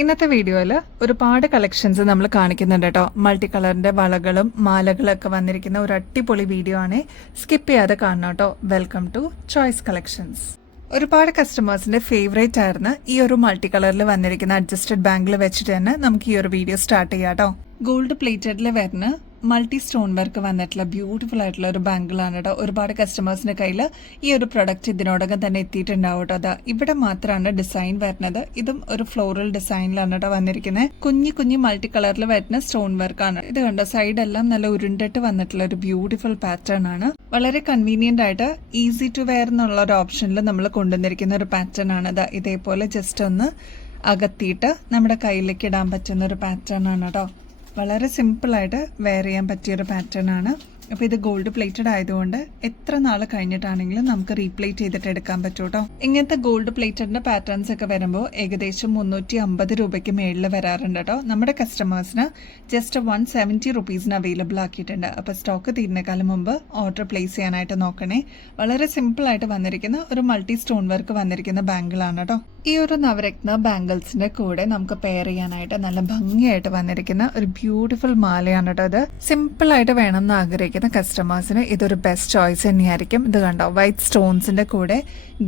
ഇന്നത്തെ വീഡിയോയിൽ ഒരുപാട് കളക്ഷൻസ് നമ്മൾ കാണിക്കുന്നുണ്ട് കേട്ടോ. മൾട്ടി കളറിന്റെ വളകളും മാലകളും ഒക്കെ വന്നിരിക്കുന്ന ഒരു അടിപൊളി വീഡിയോ ആണ്. സ്കിപ്പ് ചെയ്യാതെ കാണണം കേട്ടോ. Welcome to choice collections. ഒരുപാട് കസ്റ്റമേഴ്സിന്റെ ഫേവറേറ്റ് ആയിരുന്നു ഈ ഒരു മൾട്ടി കളറിൽ വന്നിരിക്കുന്ന അഡ്ജസ്റ്റഡ് ബാംഗിൾ വെച്ചിട്ട് തന്നെ നമുക്ക് ഈ ഒരു വീഡിയോ സ്റ്റാർട്ട് ചെയ്യാം കേട്ടോ. ഗോൾഡ് പ്ലേറ്റഡിൽ വരുന്ന മൾട്ടി സ്റ്റോൺ വർക്ക് വന്നിട്ടുള്ള ബ്യൂട്ടിഫുൾ ആയിട്ടുള്ള ഒരു ബാംഗിളാണ് കേട്ടോ. ഒരുപാട് കസ്റ്റമേഴ്സിന്റെ കയ്യിൽ ഈ ഒരു പ്രൊഡക്റ്റ് ഇതിനോടകം തന്നെ എത്തിയിട്ടുണ്ടാവും കേട്ടോ. അതാ ഇവിടെ മാത്രമാണ് ഡിസൈൻ വരുന്നത്. ഇതും ഒരു ഫ്ലോറൽ ഡിസൈനിലാണ് കേട്ടോ വന്നിരിക്കുന്നത്. കുഞ്ഞു മൾട്ടി കളറിൽ വരുന്ന സ്റ്റോൺ വർക്കാണ് ഇത്. കണ്ടോ, സൈഡ് എല്ലാം നല്ല ഉരുണ്ടിട്ട് വന്നിട്ടുള്ള ഒരു ബ്യൂട്ടിഫുൾ പാറ്റേൺ ആണ്. വളരെ കൺവീനിയന്റ് ആയിട്ട് ഈസി ടു വെയർ എന്നുള്ള ഒരു ഓപ്ഷനിൽ നമ്മൾ കൊണ്ടുവന്നിരിക്കുന്ന ഒരു പാറ്റേൺ ആണ്. അതാ ഇതേപോലെ ജസ്റ്റ് ഒന്ന് അകത്തിയിട്ട് നമ്മുടെ കയ്യിലേക്ക് ഇടാൻ പറ്റുന്ന ഒരു പാറ്റേൺ ആണ് കേട്ടോ. വളരെ സിമ്പിളായിട്ട് വെയർ ചെയ്യാൻ പറ്റിയൊരു പാറ്റേൺ ആണ്. അപ്പോൾ ഇത് ഗോൾഡ് പ്ലേറ്റഡ് ആയതുകൊണ്ട് എത്ര നാൾ കഴിഞ്ഞിട്ടാണെങ്കിലും നമുക്ക് റീപ്ലേറ്റ് ചെയ്തിട്ട് എടുക്കാൻ പറ്റും കേട്ടോ. ഇങ്ങനത്തെ ഗോൾഡ് പ്ലേറ്റഡിന്റെ പാറ്റേൺസ് ഒക്കെ വരുമ്പോൾ ഏകദേശം 350 രൂപയ്ക്ക് മേളിൽ വരാറുണ്ട് കേട്ടോ. നമ്മുടെ കസ്റ്റമേഴ്സിന് ജസ്റ്റ് 170 റുപ്പീസിന് അവൈലബിൾ ആക്കിയിട്ടുണ്ട്. അപ്പോൾ സ്റ്റോക്ക് തീരുന്നേക്കാളും മുമ്പ് ഓർഡർ പ്ലേസ് ചെയ്യാനായിട്ട് നോക്കണേ. വളരെ സിമ്പിൾ ആയിട്ട് വന്നിരിക്കുന്ന ഒരു മൾട്ടി സ്റ്റോൺ വർക്ക് വന്നിരിക്കുന്ന ബാംഗിളാണ് കേട്ടോ. ഈ ഒരു നവരത്ന ബാംഗിൾസിന്റെ കൂടെ നമുക്ക് പെയർ ചെയ്യാനായിട്ട് നല്ല ഭംഗിയായിട്ട് വന്നിരിക്കുന്ന ഒരു ബ്യൂട്ടിഫുൾ മാലയാണ് കേട്ടോ. ഇത് സിമ്പിൾ ആയിട്ട് വേണം എന്ന് ആഗ്രഹിക്കുന്ന കസ്റ്റമേഴ്സിന് ഇതൊരു ബെസ്റ്റ് ചോയ്സ് തന്നെയായിരിക്കും. ഇത് കണ്ടോ, വൈറ്റ് സ്റ്റോൺസിന്റെ കൂടെ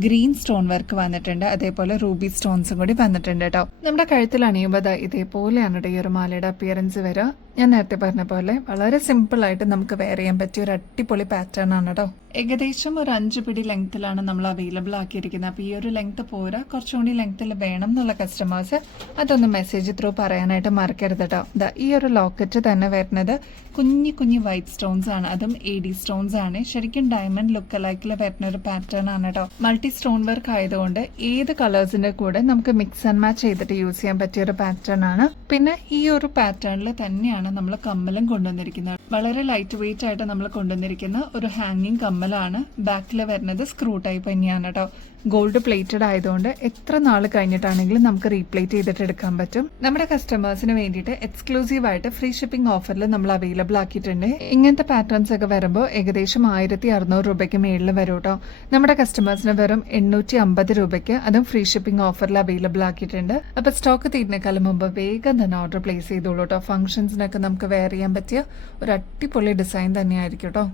ഗ്രീൻ സ്റ്റോൺ വർക്ക് വന്നിട്ടുണ്ട്. അതേപോലെ റൂബി സ്റ്റോൺസും കൂടി വന്നിട്ടുണ്ട് കേട്ടോ. നമ്മുടെ കഴുത്തിൽ അണിയുമ്പോൾ ഇതേപോലെയാണ് കേട്ടോ ഈ ഒരു മാലയുടെ അപ്പിയറൻസ് വരിക. ഞാൻ നേരത്തെ പറഞ്ഞ പോലെ വളരെ സിമ്പിൾ ആയിട്ട് നമുക്ക് വെയർ ചെയ്യാൻ പറ്റിയ ഒരു അടിപൊളി പാറ്റേൺ ആണ് കേട്ടോ. ഏകദേശം ഒരു 5 പിടി ലെങ്ത്തിലാണ് നമ്മൾ അവൈലബിൾ ആക്കിയിരിക്കുന്നത്. അപ്പോൾ ഈ ഒരു ലെങ്ത് പോരാ, കുറച്ചുകൂടി ലെങ്ത്തിൽ വേണം എന്നുള്ള കസ്റ്റമേഴ്സ് അതൊന്ന് മെസ്സേജ് ത്രൂ പറയാനായിട്ട് മറക്കരുത് കേട്ടോ. ഈ ഒരു ലോക്കറ്റ് തന്നെ വരുന്നത് കുഞ്ഞു വൈറ്റ് സ്റ്റോൺസ് ആണ്. അതും AD സ്റ്റോൺസ് ആണ്. ശരിക്കും ഡയമണ്ട് ലുക്ക് ലൈക്കിൽ വരുന്ന ഒരു പാറ്റേൺ ആണ് കേട്ടോ. മൾട്ടി സ്റ്റോൺ വർക്ക് ആയതുകൊണ്ട് ഏത് കളേഴ്സിന്റെ കൂടെ നമുക്ക് മിക്സ് ആൻഡ് മാച്ച് ചെയ്തിട്ട് യൂസ് ചെയ്യാൻ പറ്റിയ ഒരു പാറ്റേൺ ആണ്. പിന്നെ ഈ ഒരു പാറ്റേണിൽ തന്നെയാണ് നമ്മൾ കമ്മലും കൊണ്ടുവന്നിരിക്കുന്നത്. വളരെ ലൈറ്റ് വെയിറ്റ് ആയിട്ട് നമ്മൾ കൊണ്ടുവന്നിരിക്കുന്ന ഒരു ഹാങ്ങിങ് കമ്മലാണ്. ബാക്കിൽ വരുന്നത് സ്ക്രൂ ടൈപ്പ് തന്നെയാണ് കേട്ടോ. ഗോൾഡ് പ്ലേറ്റഡ് ആയതുകൊണ്ട് എത്ര നാൾ കഴിഞ്ഞിട്ടാണെങ്കിലും നമുക്ക് റീപ്ലേറ്റ് ചെയ്തിട്ട് എടുക്കാൻ പറ്റും. നമ്മുടെ കസ്റ്റമേഴ്സിന് വേണ്ടിയിട്ട് എക്സ്ക്ലൂസീവ് ആയിട്ട് ഫ്രീ ഷിപ്പിംഗ് ഓഫറിൽ നമ്മൾ അവൈലബിൾ ആക്കിയിട്ടുണ്ട്. ഇങ്ങനത്തെ പാറ്റേൺസ് ഒക്കെ വരുമ്പോൾ ഏകദേശം 1600 രൂപയ്ക്ക് മേളിൽ വരും കേട്ടോ. നമ്മുടെ കസ്റ്റമേഴ്സിന് വെറും 850 രൂപയ്ക്ക് അതും ഫ്രീ ഷിപ്പിംഗ് ഓഫറിൽ അവൈലബിൾ ആക്കിയിട്ടുണ്ട്. അപ്പൊ സ്റ്റോക്ക് തീരുന്നേക്കാളും മുമ്പ് വേഗം തന്നെ ഓർഡർ പ്ലേസ് ചെയ്തോളൂ കേട്ടോ. ഫംഗ്ഷൻസിനൊക്കെ നമുക്ക് വെയർ ചെയ്യാൻ പറ്റിയ ഒരു അടിപൊളി ഡിസൈൻ തന്നെയായിരിക്കും കേട്ടോ.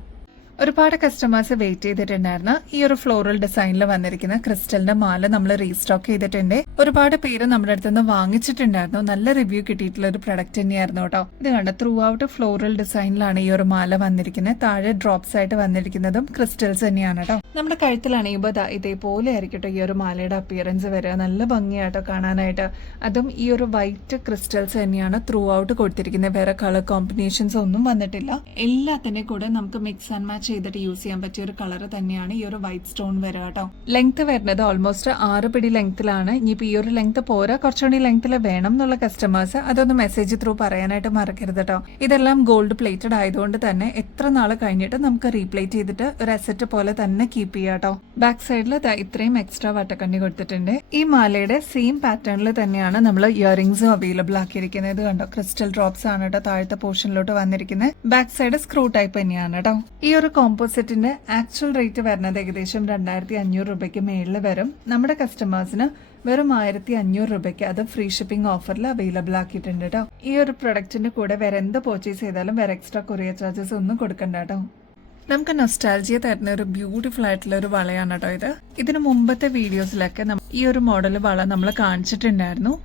ഒരുപാട് കസ്റ്റമേഴ്സ് വെയിറ്റ് ചെയ്തിട്ടുണ്ടായിരുന്നു. ഈ ഒരു ഫ്ലോറൽ ഡിസൈനിൽ വന്നിരിക്കുന്ന ക്രിസ്റ്റലിന്റെ മാല നമ്മൾ റീസ്റ്റോക്ക് ചെയ്തിട്ടുണ്ട്. ഒരുപാട് പേര് നമ്മുടെ അടുത്ത് നിന്ന് വാങ്ങിച്ചിട്ടുണ്ടായിരുന്നു. നല്ല റിവ്യൂ കിട്ടിയിട്ടുള്ള ഒരു പ്രൊഡക്റ്റ് തന്നെയായിരുന്നു കേട്ടോ. ഇത് കണ്ട, ത്രൂ ഔട്ട് ഫ്ലോറൽ ഡിസൈനിലാണ് ഈ ഒരു മാല വന്നിരിക്കുന്നത്. താഴെ ഡ്രോപ്സ് ആയിട്ട് വന്നിരിക്കുന്നതും ക്രിസ്റ്റൽസ് തന്നെയാണ് കേട്ടോ. നമ്മുടെ കഴുത്തിൽ അണിയുമ്പോൾ ഇതേപോലെ ആയിരിക്കട്ടോ ഈ ഒരു മാലയുടെ അപ്പിയറൻസ് വരിക. നല്ല ഭംഗിയായിട്ടോ കാണാനായിട്ട്. അതും ഈ ഒരു വൈറ്റ് ക്രിസ്റ്റൽസ് തന്നെയാണ് ത്രൂ ഔട്ട് കൊടുത്തിരിക്കുന്നത്. വേറെ കളർ കോമ്പിനേഷൻസ് ഒന്നും വന്നിട്ടില്ല. എല്ലാത്തിനെ കൂടെ നമുക്ക് മിക്സ് ആൻഡ് മാച്ച് ചെയ്തിട്ട് യൂസ് ചെയ്യാൻ പറ്റിയ ഒരു കളർ തന്നെയാണ് ഈ ഒരു വൈറ്റ് സ്റ്റോൺ വരിക കേട്ടോ. ലെങ്ത് വരുന്നത് ഓൾമോസ്റ്റ് 6 പിടി ലെങ്ത്തിലാണ്. ഇനിയിപ്പോൾ ഈ ഒരു ലെങ്ത് പോരാ, കുറച്ചുകൂടി ലെങ്ത്തിൽ വേണം എന്നുള്ള കസ്റ്റമേഴ്സ് അതൊന്ന് മെസ്സേജ് ത്രൂ പറയാനായിട്ട് മറക്കരുത് കേട്ടോ. ഇതെല്ലാം ഗോൾഡ് പ്ലേറ്റഡ് ആയതുകൊണ്ട് തന്നെ എത്ര നാൾ കഴിഞ്ഞിട്ട് നമുക്ക് റീപ്ലേറ്റ് ചെയ്തിട്ട് ഒരു അസറ്റ് പോലെ തന്നെ കീപ്പ് ചെയ്യാം കേട്ടോ. ബാക്ക് സൈഡിൽ ഇത്രയും എക്സ്ട്രാ വട്ടക്കണ്ണി കൊടുത്തിട്ടുണ്ട്. ഈ മാലയുടെ സെയിം പാറ്റേണിൽ തന്നെയാണ് നമ്മൾ ഇയറിംഗ്സും അവൈലബിൾ ആക്കിയിരിക്കുന്നത്. ഇത് കണ്ടോ, ക്രിസ്റ്റൽ ഡ്രോപ്സ് ആണ് കേട്ടോ താഴത്തെ പോർഷനിലോട്ട് വന്നിരിക്കുന്നത്. ബാക്ക് സൈഡ് സ്ക്രൂ ടൈപ്പ് തന്നെയാണ് കേട്ടോ. ഈ ഒരു കോമ്പോസിറ്റിന്റെ ആക്ച്വൽ റേറ്റ് വരുന്നത് ഏകദേശം 2500 രൂപയ്ക്ക് മേളിൽ വരും. നമ്മുടെ കസ്റ്റമേഴ്സിന് വെറും 1500 രൂപയ്ക്ക് അത് ഫ്രീ ഷിപ്പിംഗ് ഓഫറിൽ അവൈലബിൾ ആക്കിയിട്ടുണ്ട് കേട്ടോ. ഈ ഒരു പ്രൊഡക്റ്റിന്റെ കൂടെ വേറെ എന്ത് പർച്ചേസ് ചെയ്താലും വേറെ എക്സ്ട്രാ കൊറിയർ ചാർജസ് ഒന്നും കൊടുക്കണ്ട കേട്ടോ. നമുക്ക് നൊസ്റ്റാൾജിയ തരുന്ന ഒരു ബ്യൂട്ടിഫുൾ ആയിട്ടുള്ള ഒരു വളയാണ് കേട്ടോ ഇത്. ഇതിന് മുമ്പത്തെ വീഡിയോസിലൊക്കെ ഈ ഒരു മോഡൽ വള നമ്മൾ കാണിച്ചിട്ടുണ്ടായിരുന്നു.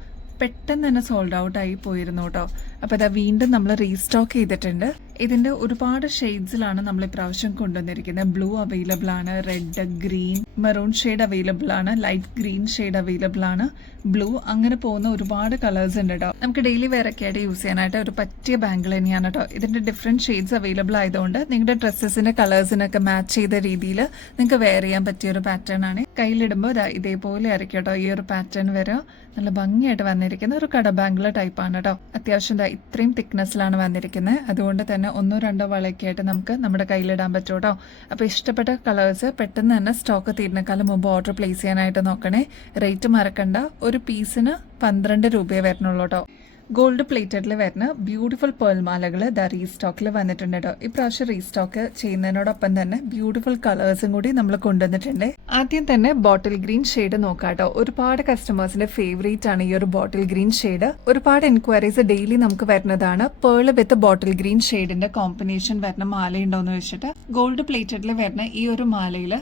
പെട്ടെന്ന് തന്നെ സോൾഡ് ഔട്ട് ആയി പോയിരുന്നു കേട്ടോ. അപ്പോൾ അതാ വീണ്ടും നമ്മൾ റീസ്റ്റോക്ക് ചെയ്തിട്ടുണ്ട്. ഇതിന്റെ ഒരുപാട് ഷെയ്ഡ്സിലാണ് നമ്മൾ ഇപ്രാവശ്യം കൊണ്ടുവന്നിരിക്കുന്നത്. ബ്ലൂ അവൈലബിൾ ആണ്, red, green, maroon shade available ആണ്, ലൈറ്റ് ഗ്രീൻ ഷെയ്ഡ് അവൈലബിൾ ആണ്, ബ്ലൂ, അങ്ങനെ പോകുന്ന ഒരുപാട് കളേഴ്സ് ഉണ്ട് കേട്ടോ. നമുക്ക് ഡെയിലി വെയർ ഒക്കെ ആയിട്ട് യൂസ് ചെയ്യാനായിട്ട് ഒരു പറ്റിയ ബാംഗിൾ തന്നെയാണ് കേട്ടോ. ഇതിന്റെ ഡിഫറെന്റ് ഷെയ്ഡ്സ് അവൈലബിൾ ആയതുകൊണ്ട് നിങ്ങളുടെ ഡ്രസ്സസിന്റെ കളേഴ്സിനൊക്കെ മാച്ച് ചെയ്ത രീതിയിൽ നിങ്ങൾക്ക് വെയർ ചെയ്യാൻ പറ്റിയ ഒരു പാറ്റേൺ ആണ്. കയ്യിലിടുമ്പോൾ ഇതേപോലെ ആയിരിക്കും കേട്ടോ ഈ ഒരു പാറ്റേൺ വരിക. നല്ല ഭംഗിയായിട്ട് വന്നിരിക്കുന്ന ഒരു കട ബാംഗിൾ ടൈപ്പ് ആണ് കേട്ടോ. അത്യാവശ്യം ഇത്രയും തിക്നെസ്സിലാണ് വന്നിരിക്കുന്നത്. അതുകൊണ്ട് തന്നെ 1-2 വളയൊക്കെ ആയിട്ട് നമുക്ക് നമ്മുടെ കയ്യിലിടാൻ പറ്റും കേട്ടോ. അപ്പോൾ ഇഷ്ടപ്പെട്ട കളേഴ്സ് പെട്ടെന്ന് തന്നെ സ്റ്റോക്ക് തീരുന്നേക്കാളും മുമ്പ് ഓർഡർ പ്ലേസ് ചെയ്യാനായിട്ട് നോക്കണേ. റേറ്റ് മറക്കണ്ട. ഒരു പീസിന് 12 രൂപയെ വരണുള്ളൂ കേട്ടോ. ഗോൾഡ് പ്ലേറ്റഡിൽ വരുന്ന ബ്യൂട്ടിഫുൾ പേൾ മാലകൾ റീസ്റ്റോക്കിൽ വന്നിട്ടുണ്ട് കേട്ടോ. ഇപ്രാവശ്യം റീസ്റ്റോക്ക് ചെയ്യുന്നതിനോടൊപ്പം തന്നെ ബ്യൂട്ടിഫുൾ കളേഴ്സും കൂടി നമ്മൾ കൊണ്ടുവന്നിട്ടുണ്ട്. ആദ്യം തന്നെ ബോട്ടിൽ ഗ്രീൻ ഷെയ്ഡ് നോക്കാട്ടോ. ഒരുപാട് കസ്റ്റമേഴ്സിന്റെ ഫേവറേറ്റ് ആണ് ഈ ഒരു ബോട്ടിൽ ഗ്രീൻ ഷെയ്ഡ്. ഒരുപാട് എൻക്വയറീസ് ഡെയിലി നമുക്ക് വരുന്നതാണ്. പേൾ വിത്ത് ബോട്ടിൽ ഗ്രീൻ ഷെയ്ഡിന്റെ കോമ്പിനേഷൻ വരുന്ന മാലയുണ്ടോന്ന് വെച്ചിട്ട് ഗോൾഡ് പ്ലേറ്റഡിൽ വരുന്ന ഈ ഒരു മാലയിൽ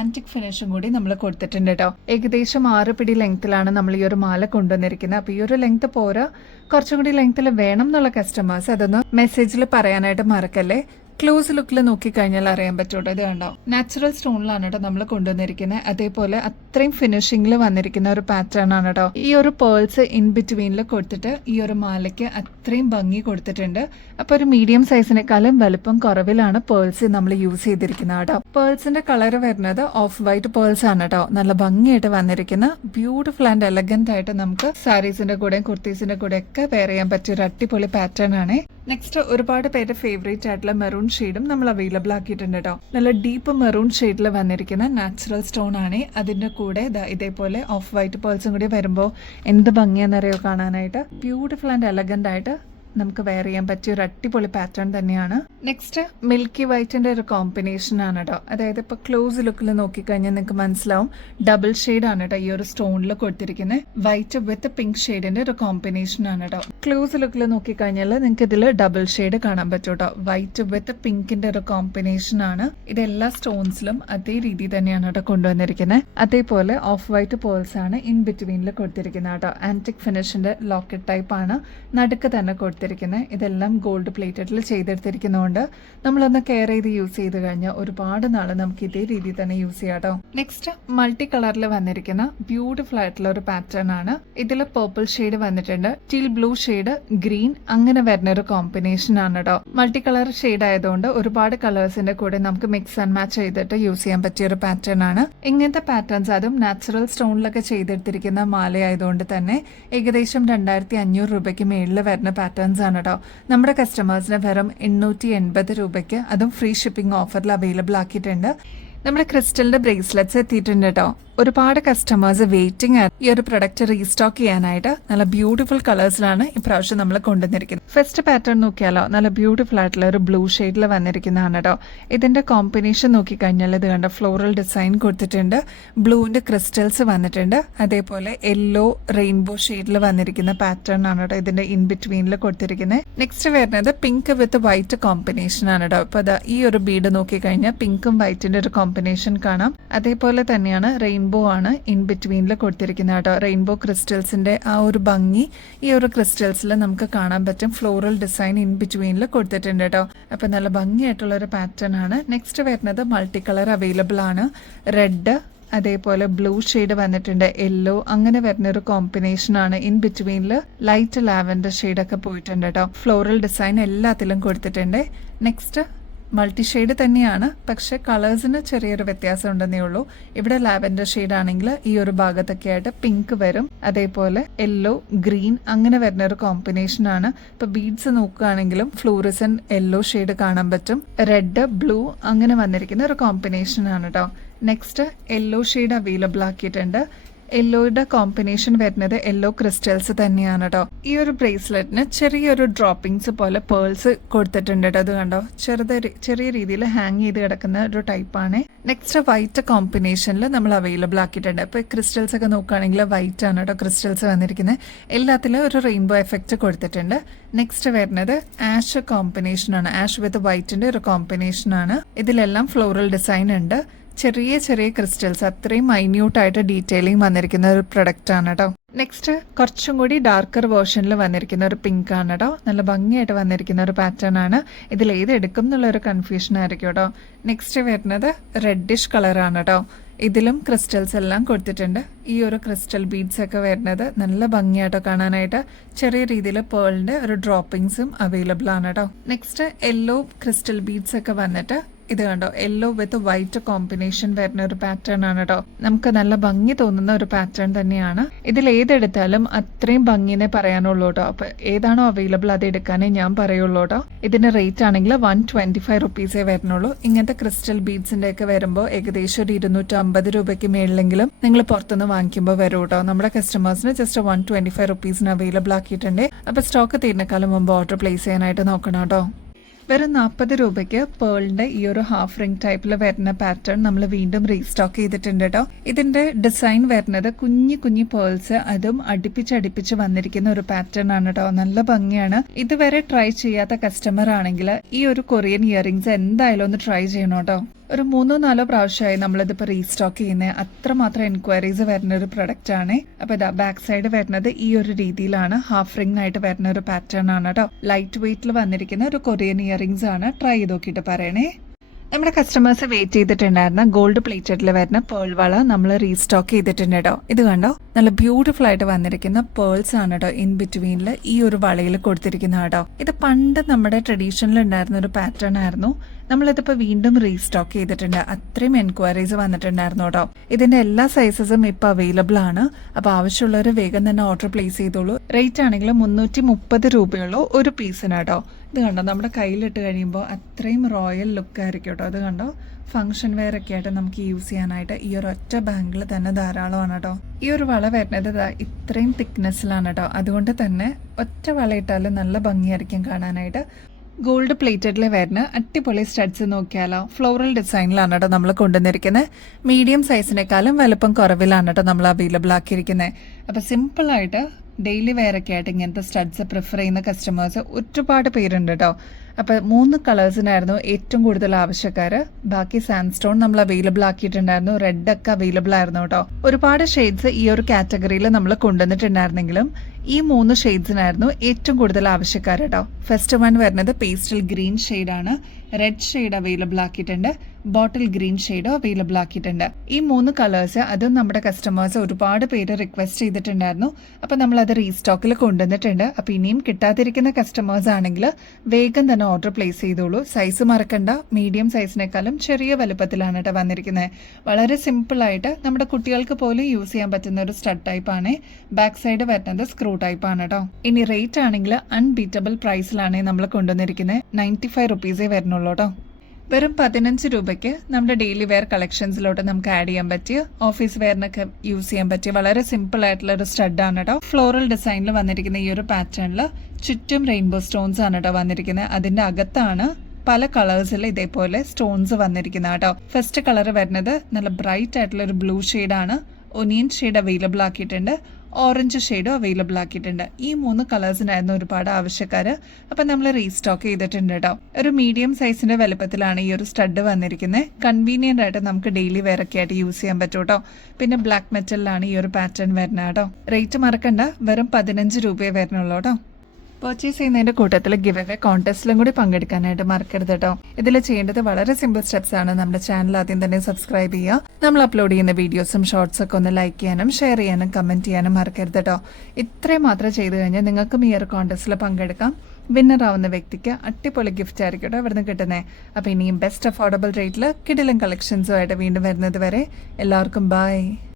ആന്റിക് ഫിനിഷും കൂടി നമ്മൾ കൊടുത്തിട്ടുണ്ട് കേട്ടോ. ഏകദേശം 6 പിടി ലെങ്ത്തിലാണ് നമ്മൾ ഈ ഒരു മാല കൊണ്ടുവന്നിരിക്കുന്നത്. അപ്പൊ ഈ ഒരു ലെങ്ത് പോരാ, കുറച്ചും കൂടി ലെങ്ത്തിൽ വേണം എന്നുള്ള കസ്റ്റമേഴ്സ് അതൊന്ന് മെസ്സേജിൽ പറയാനായിട്ട് മറക്കല്ലേ. ക്ലോസ് ലുക്കിൽ നോക്കിക്കഴിഞ്ഞാൽ അറിയാൻ പറ്റൂട്ടോ. ഇത് കണ്ടോ, നാച്ചുറൽ സ്റ്റോണിലാണ് കേട്ടോ നമ്മൾ കൊണ്ടുവന്നിരിക്കുന്നത്. അതേപോലെ അത്രയും ഫിനിഷിംഗിൽ വന്നിരിക്കുന്ന ഒരു പാറ്റേൺ ആണ് കേട്ടോ. ഈ ഒരു പേൾസ് ഇൻ ബിറ്റ്വീനിൽ കൊടുത്തിട്ട് ഈ ഒരു മാലയ്ക്ക് അത്രയും ഭംഗി കൊടുത്തിട്ടുണ്ട്. അപ്പൊ ഒരു മീഡിയം സൈസിനേക്കാളും വലുപ്പം കുറവിലാണ് പേൾസ് നമ്മൾ യൂസ് ചെയ്തിരിക്കുന്നത് കേട്ടോ. പേൾസിന്റെ കളർ വരുന്നത് ഓഫ് വൈറ്റ് പേൾസ് ആണ് കേട്ടോ. നല്ല ഭംഗിയായിട്ട് വന്നിരിക്കുന്ന ബ്യൂട്ടിഫുൾ ആൻഡ് എലഗന്റ് ആയിട്ട് നമുക്ക് സാരീസിന്റെ കൂടെയും കുർത്തീസിന്റെ കൂടെ ഒക്കെ വെയർ ചെയ്യാൻ പറ്റിയ ഒരു അടിപൊളി പാറ്റേൺ ആണ്. നെക്സ്റ്റ് ഒരുപാട് പേര് ഫേവറേറ്റ് ആയിട്ടുള്ള മെറൂൺ ഷെയ്ഡും നമ്മൾ അവൈലബിൾ ആക്കിയിട്ടുണ്ട് കേട്ടോ. നല്ല ഡീപ്പ് മെറൂൺ ഷെയ്ഡിൽ വന്നിരിക്കുന്ന നാച്ചുറൽ സ്റ്റോൺ ആണ്. അതിന്റെ കൂടെ ഇതേപോലെ ഓഫ് വൈറ്റ് പേൾസും കൂടി വരുമ്പോൾ എന്ത് ഭംഗിയാണെന്നറിയോ കാണാനായിട്ട്. ബ്യൂട്ടിഫുൾ ആൻഡ് എലഗന്റ് ആയിട്ട് നമുക്ക് വെയർ ചെയ്യാൻ പറ്റിയ ഒരു അടിപൊളി പാറ്റേൺ തന്നെയാണ്. നെക്സ്റ്റ് മിൽക്കി വൈറ്റിന്റെ ഒരു കോമ്പിനേഷൻ ആണ് കേട്ടോ. അതായത് ഇപ്പൊ ക്ലോസ് ലുക്കിൽ നോക്കിക്കഴിഞ്ഞാൽ നിങ്ങൾക്ക് മനസ്സിലാവും ഡബിൾ ഷെയ്ഡ് ആണ് കേട്ടോ ഈ ഒരു സ്റ്റോണിൽ കൊടുത്തിരിക്കുന്നത്. വൈറ്റ് വിത്ത് പിങ്ക് ഷെയ്ഡിന്റെ ഒരു കോമ്പിനേഷൻ ആണ് കേട്ടോ. ക്ലോസ് ലുക്കിൽ നോക്കിക്കഴിഞ്ഞാൽ നിങ്ങൾക്ക് ഇതിൽ ഡബിൾ ഷെയ്ഡ് കാണാൻ പറ്റും കേട്ടോ. വൈറ്റ് വിത്ത് പിങ്കിന്റെ ഒരു കോമ്പിനേഷൻ ആണ്. ഇതെല്ലാ സ്റ്റോൺസിലും അതേ രീതി തന്നെയാണ് കേട്ടോ കൊണ്ടുവന്നിരിക്കുന്നത്. അതേപോലെ ഓഫ് വൈറ്റ് പേൾസ് ആണ് ഇൻ ബിറ്റ്വീനിൽ കൊടുത്തിരിക്കുന്നത് കേട്ടോ. ആന്റിക് ഫിനിഷിന്റെ ലോക്കറ്റ് ടൈപ്പ് ആണ് നടുക്ക് തന്നെ കൊടുത്തിരിക്കുന്നത്. ഇതെല്ലാം ഗോൾഡ് പ്ലേറ്റഡിൽ ചെയ്തെടുത്തിരിക്കുന്നതുകൊണ്ട് നമ്മളൊന്ന് കെയർ ചെയ്ത് യൂസ് ചെയ്ത് കഴിഞ്ഞാൽ ഒരുപാട് നാള് നമുക്ക് ഇതേ രീതിയിൽ തന്നെ യൂസ് ചെയ്യാം കേട്ടോ. നെക്സ്റ്റ് മൾട്ടി കളറിൽ വന്നിരിക്കുന്ന ബ്യൂട്ടിഫുൾ ആയിട്ടുള്ള ഒരു പാറ്റേൺ ആണ്. ഇതിൽ പർപ്പിൾ ഷെയ്ഡ് വന്നിട്ടുണ്ട്, ടീൽ ബ്ലൂ ഷെയ്ഡ്, ഗ്രീൻ, അങ്ങനെ വരുന്ന ഒരു കോമ്പിനേഷൻ ആണ് കേട്ടോ. മൾട്ടി കളർ ഷെയ്ഡ് ആയതുകൊണ്ട് ഒരുപാട് കളേഴ്സിന്റെ കൂടെ നമുക്ക് മിക്സ് ആൻഡ് മാച്ച് ചെയ്തിട്ട് യൂസ് ചെയ്യാൻ പറ്റിയ ഒരു പാറ്റേൺ ആണ്. ഇങ്ങനത്തെ പാറ്റേൺസ് അതും നാച്ചുറൽ സ്റ്റോണിലൊക്കെ ചെയ്തെടുത്തിരിക്കുന്ന മാല ആയതുകൊണ്ട് തന്നെ ഏകദേശം 2500 രൂപയ്ക്ക് മേളിൽ വരുന്ന പാറ്റേൺ ആണ് കേട്ടോ. നമ്മുടെ കസ്റ്റമേഴ്സിന് വെറും 880 രൂപയ്ക്ക് അതും ഫ്രീ ഷിപ്പിംഗ് ഓഫറിൽ അവൈലബിൾ ആക്കിയിട്ടുണ്ട്. നമ്മുടെ ക്രിസ്റ്റലിന്റെ ബ്രേസ്ലെറ്റ്സ് എത്തിയിട്ടുണ്ട് കേട്ടോ. ഒരുപാട് കസ്റ്റമേഴ്സ് വെയിറ്റിംഗ് ആണ് ഈ ഒരു പ്രൊഡക്റ്റ് റീസ്റ്റോക്ക് ചെയ്യാനായിട്ട്. നല്ല ബ്യൂട്ടിഫുൾ കളേഴ്സിലാണ് ഇപ്രാവശ്യം നമ്മൾ കൊണ്ടുവന്നിരിക്കുന്നത്. ഫസ്റ്റ് പാറ്റേൺ നോക്കിയാലോ, നല്ല ബ്യൂട്ടിഫുൾ ആയിട്ടുള്ള ഒരു ബ്ലൂ ഷെയ്ഡിൽ വന്നിരിക്കുന്നതാണ് കേട്ടോ. ഇതിന്റെ കോമ്പിനേഷൻ നോക്കിക്കഴിഞ്ഞാൽ ഇത് കണ്ട ഫ്ലോറൽ ഡിസൈൻ കൊടുത്തിട്ടുണ്ട്, ബ്ലൂവിന്റെ ക്രിസ്റ്റൽസ് വന്നിട്ടുണ്ട്, അതേപോലെ യെല്ലോ റെയിൻബോ ഷെയ്ഡിൽ വന്നിരിക്കുന്ന പാറ്റേൺ ആണ് കേട്ടോ ഇതിന്റെ ഇൻ ബിറ്റ്വീനിൽ കൊടുത്തിരിക്കുന്നത്. നെക്സ്റ്റ് വരുന്നത് പിങ്ക് വിത്ത് വൈറ്റ് കോമ്പിനേഷൻ ആണ് കേട്ടോ. അപ്പൊ ഈ ഒരു ബീഡ് നോക്കിക്കഴിഞ്ഞാൽ പിങ്കും വൈറ്റിന്റെ ഒരു കോമ്പിനേഷൻ കാണാം. അതേപോലെ തന്നെയാണ് റെയിൻബോ ആണ് ഇൻ ബിറ്റ്വീനിൽ കൊടുത്തിരിക്കുന്നത് കേട്ടോ. റെയിൻബോ ക്രിസ്റ്റൽസിന്റെ ആ ഒരു ഭംഗി ഈ ഒരു ക്രിസ്റ്റൽസിൽ നമുക്ക് കാണാൻ പറ്റും. ഫ്ലോറൽ ഡിസൈൻ ഇൻ ബിറ്റ്വീനിൽ കൊടുത്തിട്ടുണ്ട് കേട്ടോ. അപ്പൊ നല്ല ഭംഗിയായിട്ടുള്ള ഒരു പാറ്റേൺ ആണ്. നെക്സ്റ്റ് വരുന്നത് മൾട്ടി കളർ അവൈലബിൾ ആണ്. റെഡ്, അതേപോലെ ബ്ലൂ ഷെയ്ഡ് വന്നിട്ടുണ്ട്, യെല്ലോ, അങ്ങനെ വരുന്ന ഒരു കോമ്പിനേഷൻ ആണ്. ഇൻ ബിറ്റ്വീനിൽ ലൈറ്റ് ലാവൻഡർ ഷെയ്ഡൊക്കെ പോയിട്ടുണ്ട് കേട്ടോ. ഫ്ലോറൽ ഡിസൈൻ എല്ലാത്തിലും കൊടുത്തിട്ടുണ്ട്. നെക്സ്റ്റ് മൾട്ടി ഷെയ്ഡ് തന്നെയാണ്, പക്ഷെ കളേഴ്സിന് ചെറിയൊരു വ്യത്യാസം ഉണ്ടെന്നേ ഉള്ളൂ. ഇവിടെ ലാവൻഡർ ഷെയ്ഡ് ആണെങ്കിൽ ഈ ഒരു ഭാഗത്തൊക്കെ ആയിട്ട് പിങ്ക് വരും, അതേപോലെ യെല്ലോ, ഗ്രീൻ, അങ്ങനെ വരുന്ന ഒരു കോമ്പിനേഷൻ ആണ്. ഇപ്പൊ ബീഡ്സ് നോക്കുകയാണെങ്കിലും ഫ്ലൂറിസൻ യെല്ലോ ഷെയ്ഡ് കാണാൻ പറ്റും. റെഡ്, ബ്ലൂ, അങ്ങനെ വന്നിരിക്കുന്ന ഒരു കോമ്പിനേഷൻ ആണ് കേട്ടോ. നെക്സ്റ്റ് യെല്ലോ ഷെയ്ഡ് അവൈലബിൾ ആക്കിയിട്ടുണ്ട്. യെല്ലോയുടെ കോമ്പിനേഷൻ വരുന്നത് യെല്ലോ ക്രിസ്റ്റൽസ് തന്നെയാണ് കേട്ടോ. ഈ ഒരു ബ്രേസ്ലെറ്റിന് ചെറിയൊരു ഡ്രോപ്പിംഗ്സ് പോലെ പേൾസ് കൊടുത്തിട്ടുണ്ട് കേട്ടോ. അത് കണ്ടോ, ചെറിയ രീതിയിൽ ഹാങ് ചെയ്ത് കിടക്കുന്ന ഒരു ടൈപ്പാണ്. നെക്സ്റ്റ് വൈറ്റ് കോമ്പിനേഷനിൽ നമ്മൾ അവൈലബിൾ ആക്കിയിട്ടുണ്ട്. ഇപ്പൊ ക്രിസ്റ്റൽസ് ഒക്കെ നോക്കുകയാണെങ്കിൽ വൈറ്റ് ആണ് കേട്ടോ ക്രിസ്റ്റൽസ് വന്നിരിക്കുന്നത്. എല്ലാത്തിലും ഒരു റെയിൻബോ എഫക്റ്റ് കൊടുത്തിട്ടുണ്ട്. നെക്സ്റ്റ് വരുന്നത് ആഷ് കോമ്പിനേഷൻ ആണ്. ആഷ് വിത്ത് വൈറ്റിന്റെ ഒരു കോമ്പിനേഷൻ ആണ്. ഇതിലെല്ലാം ഫ്ലോറൽ ഡിസൈൻ ഉണ്ട്. ചെറിയ ചെറിയ ക്രിസ്റ്റൽസ്, അത്രയും മൈന്യൂട്ടായിട്ട് ഡീറ്റെയിലിംഗ് വന്നിരിക്കുന്ന ഒരു പ്രൊഡക്റ്റ് ആണ് കേട്ടോ. നെക്സ്റ്റ് കുറച്ചും കൂടി ഡാർക്കർ വേർഷനിൽ വന്നിരിക്കുന്ന ഒരു പിങ്ക് ആണ് കേട്ടോ. നല്ല ഭംഗിയായിട്ട് വന്നിരിക്കുന്ന ഒരു പാറ്റേൺ ആണ്. ഇതിൽ ഏത് എടുക്കും എന്നുള്ള ഒരു കൺഫ്യൂഷൻ ആയിരിക്കും കേട്ടോ. നെക്സ്റ്റ് വരുന്നത് റെഡിഷ് കളറാണ് കേട്ടോ. ഇതിലും ക്രിസ്റ്റൽസ് എല്ലാം കൊടുത്തിട്ടുണ്ട്. ഈ ഒരു ക്രിസ്റ്റൽ ബീഡ്സ് ഒക്കെ വരുന്നത് നല്ല ഭംഗിയായിട്ടോ കാണാനായിട്ട്. ചെറിയ രീതിയിൽ പേളിന്റെ ഒരു ഡ്രോപ്പിംഗ്സും അവൈലബിൾ ആണ് കേട്ടോ. നെക്സ്റ്റ് യെല്ലോ ക്രിസ്റ്റൽ ബീഡ്സ് ഒക്കെ വന്നിട്ട് ഇത് കണ്ടോ, യെല്ലോ വിത്ത് വൈറ്റ് കോമ്പിനേഷൻ വരുന്ന ഒരു പാറ്റേൺ ആണ് കേട്ടോ. നമുക്ക് നല്ല ഭംഗി തോന്നുന്ന ഒരു പാറ്റേൺ തന്നെയാണ്. ഇതിൽ ഏതെടുത്താലും അത്രയും ഭംഗിനെ പറയാനുള്ളൂ കേട്ടോ. അപ്പൊ ഏതാണോ അവൈലബിൾ അത് എടുക്കാനേ ഞാൻ പറയുള്ളൂ കേട്ടോ. ഇതിന്റെ റേറ്റ് ആണെങ്കിൽ 125 റുപ്പീസേ വരുന്നുള്ളൂ. ഇങ്ങനത്തെ ക്രിസ്റ്റൽ ബീഡ്സിന്റെ ഒക്കെ വരുമ്പോൾ ഏകദേശം ഒരു 250 രൂപയ്ക്ക് മേളിലെങ്കിലും നിങ്ങൾ പുറത്തുനിന്ന് വാങ്ങിക്കുമ്പോൾ വരും കേട്ടോ. നമ്മുടെ കസ്റ്റമേഴ്സിന് ജസ്റ്റ് 125 റുപ്പീസിന് അവൈലബിൾ ആക്കിയിട്ടുണ്ട്. അപ്പൊ സ്റ്റോക്ക് തീരുന്നേക്കാളും മുമ്പ് ഓർഡർ പ്ലേസ് ചെയ്യാനായിട്ട് നോക്കണം കേട്ടോ. വെറും 40 രൂപയ്ക്ക് പേളിന്റെ ഈ ഒരു ഹാഫ് റിംഗ് ടൈപ്പിൽ വരുന്ന പാറ്റേൺ നമ്മൾ വീണ്ടും റീസ്റ്റോക്ക് ചെയ്തിട്ടുണ്ട് കേട്ടോ. ഇതിന്റെ ഡിസൈൻ വരുന്നത് കുഞ്ഞു കുഞ്ഞു പേൾസ്, അതും അടുപ്പിച്ച് വന്നിരിക്കുന്ന ഒരു പാറ്റേൺ ആണ് കേട്ടോ. നല്ല ഭംഗിയാണ്. ഇതുവരെ ട്രൈ ചെയ്യാത്ത കസ്റ്റമർ ആണെങ്കിൽ ഈ ഒരു കൊറിയൻ ഇയറിംഗ്സ് എന്തായാലും ഒന്ന് ട്രൈ ചെയ്യണം കേട്ടോ. ഒരു 3-4 പ്രാവശ്യമായി നമ്മളിതിപ്പോൾ റീസ്റ്റോക്ക് ചെയ്യുന്നത്. അത്രമാത്രം എൻക്വയറീസ് വരുന്ന ഒരു പ്രൊഡക്റ്റ് ആണ്. അപ്പൊ ഇതാ ബാക്ക് സൈഡ് വരുന്നത് ഈ ഒരു രീതിയിലാണ്. ഹാഫ് റിംഗ് ആയിട്ട് വരുന്ന ഒരു പാറ്റേൺ ആണ് കേട്ടോ. ലൈറ്റ് വെയിറ്റിൽ വന്നിരിക്കുന്ന ഒരു കൊറിയൻ ഇയറിംഗ്സ് ആണ്. ട്രൈ ചെയ്ത് നോക്കിയിട്ട് പറയണേ. നമ്മുടെ കസ്റ്റമേഴ്സ് വെയിറ്റ് ചെയ്തിട്ടുണ്ടായിരുന്ന ഗോൾഡ് പ്ലേറ്റഡിൽ വരുന്ന പേൾ വള നമ്മൾ റീസ്റ്റോക്ക് ചെയ്തിട്ടുണ്ട് കേട്ടോ. ഇത് കണ്ടോ, നല്ല ബ്യൂട്ടിഫുൾ ആയിട്ട് വന്നിരിക്കുന്ന പേൾസ് ആണ് കേട്ടോ. ഇൻ ബിറ്റ്വീനിൽ ഈ ഒരു വളയിൽ കൊടുത്തിരിക്കുന്ന കേട്ടോ. ഇത് പണ്ട് നമ്മുടെ ട്രഡീഷണൽ ഉണ്ടായിരുന്ന ഒരു പാറ്റേൺ ആയിരുന്നു. നമ്മളിതിപ്പോൾ വീണ്ടും റീസ്റ്റോക്ക് ചെയ്തിട്ടുണ്ട്. അത്രയും എൻക്വയറീസ് വന്നിട്ടുണ്ടായിരുന്നു കേട്ടോ. ഇതിന്റെ എല്ലാ സൈസസും ഇപ്പൊ അവൈലബിൾ ആണ്. അപ്പൊ ആവശ്യമുള്ളവർ വേഗം തന്നെ ഓർഡർ പ്ലേസ് ചെയ്തോളൂ. റേറ്റ് ആണെങ്കിൽ 330 രൂപയുള്ളൂ ഒരു പീസിന് കേട്ടോ. ഇത് കണ്ടോ, നമ്മുടെ കയ്യിലിട്ട് കഴിയുമ്പോൾ അത്രയും റോയൽ ലുക്ക് ആയിരിക്കും കേട്ടോ. ഇത് കണ്ടോ, ഫംഗ്ഷൻ വെയർ ഒക്കെ ആയിട്ട് നമുക്ക് യൂസ് ചെയ്യാനായിട്ട് ഈ ഒരു ഒറ്റ ബാങ്കിൾ തന്നെ ധാരാളമാണ് കേട്ടോ. ഈ ഒരു വള വരുന്നത് ഇത്രയും തിക്നെസ്സിലാണ് കേട്ടോ. അതുകൊണ്ട് തന്നെ ഒറ്റ വള ഇട്ടാലും നല്ല ഭംഗിയായിരിക്കും കാണാനായിട്ട്. ഗോൾഡ് പ്ലേറ്റഡിൽ വരുന്ന അടിപൊളി സ്റ്റഡ്സ് നോക്കിയാലോ. ഫ്ലോറൽ ഡിസൈനിലാണ് കേട്ടോ നമ്മൾ കൊണ്ടുവന്നിരിക്കുന്നത്. മീഡിയം സൈസിനേക്കാളും വലുപ്പം കുറവിലാണ് കേട്ടോ നമ്മൾ അവൈലബിൾ ആക്കിയിരിക്കുന്നത്. അപ്പൊ സിമ്പിളായിട്ട് ഡെയിലി വെയർ ഒക്കെ ആയിട്ട് ഇങ്ങനത്തെ സ്റ്റഡ്സ് പ്രിഫർ ചെയ്യുന്ന കസ്റ്റമേഴ്സ് ഒരുപാട് പേരുണ്ട് കേട്ടോ. അപ്പൊ 3 കളേഴ്സിനായിരുന്നു ഏറ്റവും കൂടുതൽ ആവശ്യക്കാർ. ബാക്കി സാൻഡ്സ്റ്റോൺ നമ്മൾ അവൈലബിൾ ആക്കിയിട്ടുണ്ടായിരുന്നു. റെഡ് ഒക്കെ അവൈലബിൾ ആയിരുന്നു കേട്ടോ. ഒരുപാട് ഷെയ്ഡ്സ് ഈ ഒരു കാറ്റഗറിയിൽ നമ്മൾ കൊണ്ടുവന്നിട്ടുണ്ടായിരുന്നെങ്കിലും ഈ 3 ഷെയ്ഡ്സിനായിരുന്നു ഏറ്റവും കൂടുതൽ ആവശ്യക്കാർ കേട്ടോ. ഫസ്റ്റ് വൺ വരുന്നത് പേസ്റ്റൽ ഗ്രീൻ ഷെയ്ഡാണ്. റെഡ് ഷെയ്ഡ് അവൈലബിൾ ആക്കിയിട്ടുണ്ട്. ബോട്ടിൽ ഗ്രീൻ ഷെയ്ഡും അവൈലബിൾ ആക്കിയിട്ടുണ്ട്. ഈ 3 കളേഴ്സ് അതും നമ്മുടെ കസ്റ്റമേഴ്സ് ഒരുപാട് പേര് റിക്വസ്റ്റ് ചെയ്തിട്ടുണ്ടായിരുന്നു. അപ്പൊ നമ്മൾ അത് റീസ്റ്റോക്കിൽ കൊണ്ടുവന്നിട്ടുണ്ട്. അപ്പൊ ഇനിയും കിട്ടാതിരിക്കുന്ന കസ്റ്റമേഴ്സ് ആണെങ്കിൽ വേഗം തന്നെ ഓർഡർ പ്ലേസ് ചെയ്തോളൂ. സൈസ് മറക്കണ്ട. മീഡിയം സൈസിനേക്കാളും ചെറിയ വലുപ്പത്തിലാണ് കേട്ടോ വന്നിരിക്കുന്നത്. വളരെ സിമ്പിൾ ആയിട്ട് നമ്മുടെ കുട്ടികൾക്ക് പോലും യൂസ് ചെയ്യാൻ പറ്റുന്ന ഒരു സ്റ്റഡ് ടൈപ്പ് ആണ്. ബാക്ക് സൈഡ് വരുന്നത് സ്ക്രൂ ടൈപ്പ് ആണ് കേട്ടോ. ഇനി റേറ്റ് ആണെങ്കിൽ അൺബീറ്റബിൾ പ്രൈസിലാണ് നമ്മൾ കൊണ്ടുവന്നിരിക്കുന്നത്. 95 റുപ്പീസേ വരുന്നുള്ളൂ കേട്ടോ. വെറും 15 രൂപയ്ക്ക് നമ്മുടെ ഡെയിലി വെയർ കളക്ഷൻസിലോട്ട് നമുക്ക് ആഡ് ചെയ്യാൻ പറ്റിയ, ഓഫീസ് വെയറിനൊക്കെ യൂസ് ചെയ്യാൻ പറ്റിയ വളരെ സിമ്പിൾ ആയിട്ടുള്ള ഒരു സ്റ്റഡ് ആണ് കേട്ടോ. ഫ്ലോറൽ ഡിസൈനിൽ വന്നിരിക്കുന്ന ഈ ഒരു പാറ്റേണിൽ ചുറ്റും റെയിൻബോ സ്റ്റോൺസ് ആണ് കേട്ടോ വന്നിരിക്കുന്നത്. അതിന്റെ അകത്താണ് പല കളേഴ്സിൽ ഇതേപോലെ സ്റ്റോൺസ് വന്നിരിക്കുന്നത് കേട്ടോ. ഫസ്റ്റ് കളർ വരുന്നത് നല്ല ബ്രൈറ്റ് ആയിട്ടുള്ള ഒരു ബ്ലൂ ഷെയ്ഡാണ്. ഒനിയൻ ഷെയ്ഡ് അവൈലബിൾ ആക്കിയിട്ടുണ്ട്. ഓറഞ്ച് ഷെയ്ഡും അവൈലബിൾ ആക്കിയിട്ടുണ്ട്. ഈ 3 കളേഴ്സിനായിരുന്നു ഒരുപാട് ആവശ്യക്കാർ. അപ്പം നമ്മൾ റീസ്റ്റോക്ക് ചെയ്തിട്ടുണ്ട് കേട്ടോ. ഒരു മീഡിയം സൈസിന്റെ വലുപ്പത്തിലാണ് ഈ ഒരു സ്റ്റഡ് വന്നിരിക്കുന്നത്. കൺവീനിയന്റ് ആയിട്ട് നമുക്ക് ഡെയിലി വെയർ ഒക്കെ ആയിട്ട് യൂസ് ചെയ്യാൻ പറ്റും കേട്ടോ. പിന്നെ ബ്ലാക്ക് മെറ്റലിലാണ് ഈ ഒരു പാറ്റേൺ വരുന്നത് കേട്ടോ. റേറ്റ് മറക്കണ്ട, വെറും 15 രൂപയെ വരുന്നുള്ളൂ കേട്ടോ. പർച്ചേസ് ചെയ്യുന്നതിന്റെ കൂട്ടത്തിൽ ഗിവ് അവേ കോൺടെസ്റ്റിലും കൂടി പങ്കെടുക്കാനായിട്ട് മറക്കരുത് കേട്ടോ. ഇതിൽ ചെയ്യേണ്ടത് വളരെ സിമ്പിൾ സ്റ്റെപ്സ് ആണ്. നമ്മുടെ ചാനൽ ആദ്യം തന്നെ സബ്സ്ക്രൈബ് ചെയ്യുക. നമ്മൾ അപ്ലോഡ് ചെയ്യുന്ന വീഡിയോസും ഷോർട്സ് ഒക്കെ ഒന്ന് ലൈക്ക് ചെയ്യാനും ഷെയർ ചെയ്യാനും കമന്റ് ചെയ്യാനും മറക്കരുത് കേട്ടോ. ഇത്രയും മാത്രം ചെയ്തു കഴിഞ്ഞാൽ നിങ്ങൾക്കും ഈ ഒരു കോൺടെസ്റ്റിൽ പങ്കെടുക്കാം. വിന്നർ ആവുന്ന വ്യക്തിക്ക് അടിപൊളി ഗിഫ്റ്റ് ആയിരിക്കും കേട്ടോ ഇവിടുന്ന് കിട്ടുന്നത്. അപ്പൊ ഇനിയും ബെസ്റ്റ് അഫോർഡബിൾ റേറ്റിൽ കിടിലൻ കളക്ഷൻസുമായിട്ട് വീണ്ടും വരുന്നത് വരെ എല്ലാവർക്കും ബൈ.